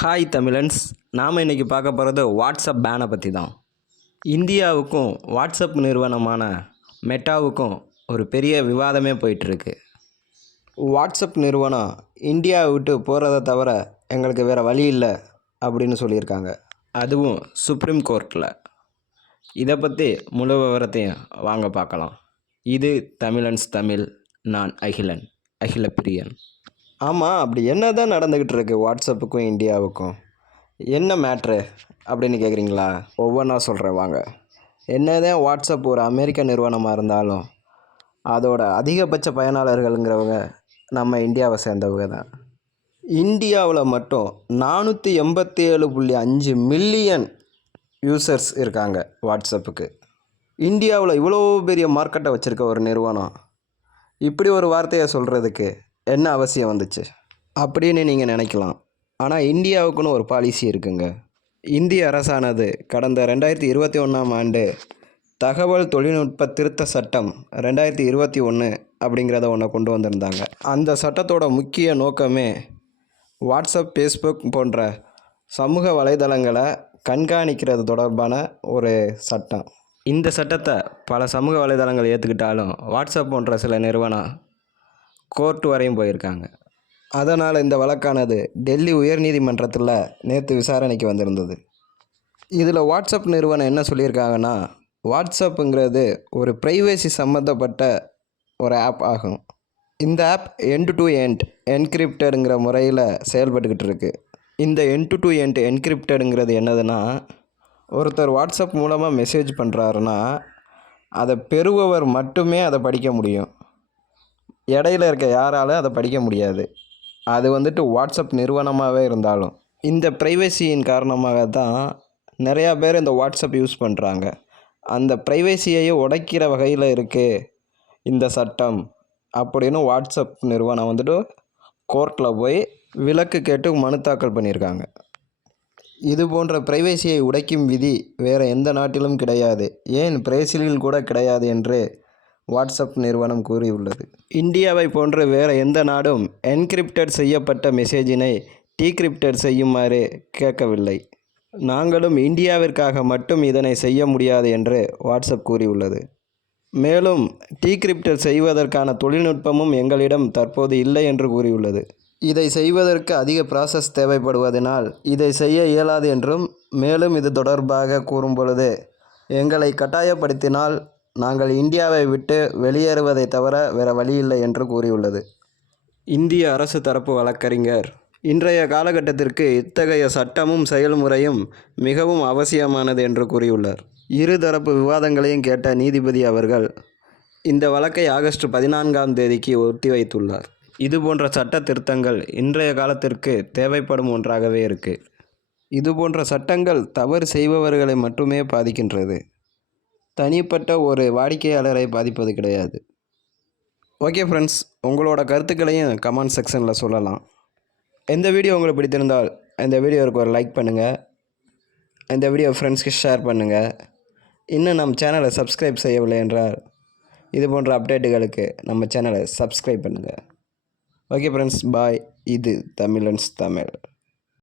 Hi Tamizhans, நாம் இன்றைக்கி பார்க்க போகிறது வாட்ஸ்அப் பேனை பற்றி தான். இந்தியாவுக்கும் வாட்ஸ்அப் நிறுவனமான மெட்டாவுக்கும் ஒரு பெரிய விவாதமே போயிட்டுருக்கு. வாட்ஸ்அப் நிறுவனம் இந்தியாவை விட்டு போகிறத தவிர எங்களுக்கு வேறு வழி இல்லை அப்படின்னு சொல்லியிருக்காங்க, அதுவும் சுப்ரீம் கோர்ட்டில். இதை பற்றி முழு விவரத்தையும் வாங்க பார்க்கலாம். இது தமிழன்ஸ் தமிழ். நான் அகிலப்பிரியன். ஆமாம், அப்படி என்ன தான் நடந்துக்கிட்டு இருக்கு வாட்ஸ்அப்புக்கும் இந்தியாவுக்கும்? என்ன மேட்ரு அப்படின்னு கேட்குறீங்களா? ஒவ்வொன்றா சொல்கிறேன் வாங்க. என்னதான் வாட்ஸ்அப் ஒரு அமெரிக்க நிறுவனமாக இருந்தாலும் அதோட அதிகபட்ச பயனாளர்கள்ங்கிறவங்க நம்ம இந்தியாவை சேர்ந்தவங்க தான். இந்தியாவில் மட்டும் 487.5 மில்லியன் யூசர்ஸ் இருக்காங்க வாட்ஸ்அப்புக்கு. இந்தியாவில் இவ்வளோ பெரிய மார்க்கெட்டை வச்சுருக்க ஒரு நிறுவனம் இப்படி ஒரு வார்த்தையை சொல்கிறதுக்கு என்ன அவசியம் வந்துச்சு அப்படின்னு நீங்கள் நினைக்கலாம். ஆனால் இந்தியாவுக்குன்னு ஒரு பாலிசி இருக்குங்க. இந்திய அரசானது கடந்த 2021ஆம் ஆண்டு தகவல் தொழில்நுட்ப திருத்த சட்டம் 2021 அப்படிங்கிறத ஒன்று கொண்டு வந்திருந்தாங்க. அந்த சட்டத்தோட முக்கிய நோக்கமே வாட்ஸ்அப், ஃபேஸ்புக் போன்ற சமூக வலைதளங்களை கண்காணிக்கிறது தொடர்பான ஒரு சட்டம். இந்த சட்டத்தை பல சமூக வலைதளங்கள் ஏற்றுக்கிட்டாலும் வாட்ஸ்அப் போன்ற சில நிறுவனம் கோர்ட்டு வரையும் போயிருக்காங்க. அதனால் இந்த வழக்கானது டெல்லி உயர்நீதிமன்றத்தில் நேற்று விசாரணைக்கு வந்திருந்தது. இதில் வாட்ஸ்அப் நிறுவனம் என்ன சொல்லியிருக்காங்கன்னா, வாட்ஸ்அப்புங்கிறது ஒரு ப்ரைவசி சம்மந்தப்பட்ட ஒரு ஆப் ஆகும். இந்த ஆப் எண்ட் டு எண்ட் என்கிரிப்டடுங்கிற முறையில் செயல்பட்டுக்கிட்டு இருக்குது. இந்த எண்ட் டு எண்ட் என்கிரிப்டடுங்கிறது என்னதுன்னா, ஒருத்தர் வாட்ஸ்அப் மூலமாக மெசேஜ் பண்ணுறாருன்னா அதை பெறுபவர் மட்டுமே அதை படிக்க முடியும். இடையில இருக்க யாராலும் அதை படிக்க முடியாது. அது வாட்ஸ்அப் நிறுவனமாகவே இருந்தாலும். இந்த ப்ரைவசியின் காரணமாக தான் நிறையா பேர் இந்த வாட்ஸ்அப் யூஸ் பண்ணுறாங்க. அந்த ப்ரைவசியையே உடைக்கிற வகையில் இருக்குது இந்த சட்டம் அப்படின்னு வாட்ஸ்அப் நிறுவனம் கோர்ட்டில் போய் விலக்கு கேட்டு மனு தாக்கல் பண்ணியிருக்காங்க. இது போன்ற ப்ரைவசியை உடைக்கும் விதி வேறு எந்த நாட்டிலும் கிடையாது, ஏன் பிரேசிலில் கூட கிடையாது என்று வாட்ஸ்அப் நிறுவனம் கூறியுள்ளது. இந்தியாவை போன்று வேறு எந்த நாடும் என்கிரிப்டட் செய்யப்பட்ட மெசேஜினை டீக்ரிப்டட் செய்யுமாறு கேட்கவில்லை. நாங்களும் இந்தியாவிற்காக மட்டும் இதனை செய்ய முடியாது என்று வாட்ஸ்அப் கூறியுள்ளது. மேலும் டீக்ரிப்டட் செய்வதற்கான தொழில்நுட்பமும் எங்களிடம் தற்போது இல்லை என்று கூறியுள்ளது. இதை செய்வதற்கு அதிக ப்ராசஸ் தேவைப்படுவதனால் இதை செய்ய இயலாது என்றும், மேலும் இது தொடர்பாக கூறும்பொழுது எங்களை கட்டாயப்படுத்தினால் நாங்கள் இந்தியாவை விட்டு வெளியேறுவதை தவிர வேறு வழியில்லை என்று கூறியுள்ளது. இந்திய அரசு தரப்பு வழக்கறிஞர் இன்றைய காலகட்டத்திற்கு இத்தகைய சட்டமும் செயல்முறையும் மிகவும் அவசியமானது என்று கூறியுள்ளார். இருதரப்பு விவாதங்களையும் கேட்ட நீதிபதி அவர்கள் இந்த வழக்கை ஆகஸ்ட் 14ஆம் தேதிக்கு ஒத்திவைத்துள்ளார். இதுபோன்ற சட்ட திருத்தங்கள் இன்றைய காலத்திற்கு தேவைப்படும் ஒன்றாகவே இருக்குது. இதுபோன்ற சட்டங்கள் தவறு செய்பவர்களை மட்டுமே பாதிக்கின்றது, தனிப்பட்ட ஒரு வாடிக்கையாளரை பாதிப்பது கிடையாது. ஓகே ஃப்ரெண்ட்ஸ், உங்களோட கருத்துக்களையும் கமெண்ட் செக்ஷனில் சொல்லலாம். இந்த வீடியோ உங்களுக்கு பிடித்திருந்தால் இந்த வீடியோவுக்கு ஒரு லைக் பண்ணுங்கள், இந்த வீடியோ ஃப்ரெண்ட்ஸ்க்கு ஷேர் பண்ணுங்கள். இன்னும் நம்ம சேனலை சப்ஸ்கிரைப் செய்யவில்லை என்றால் இது போன்ற அப்டேட்டுகளுக்கு நம்ம சேனலை சப்ஸ்கிரைப் பண்ணுங்கள். ஓகே ஃப்ரெண்ட்ஸ், பாய். இது தமிழன்ஸ் தமிழ்.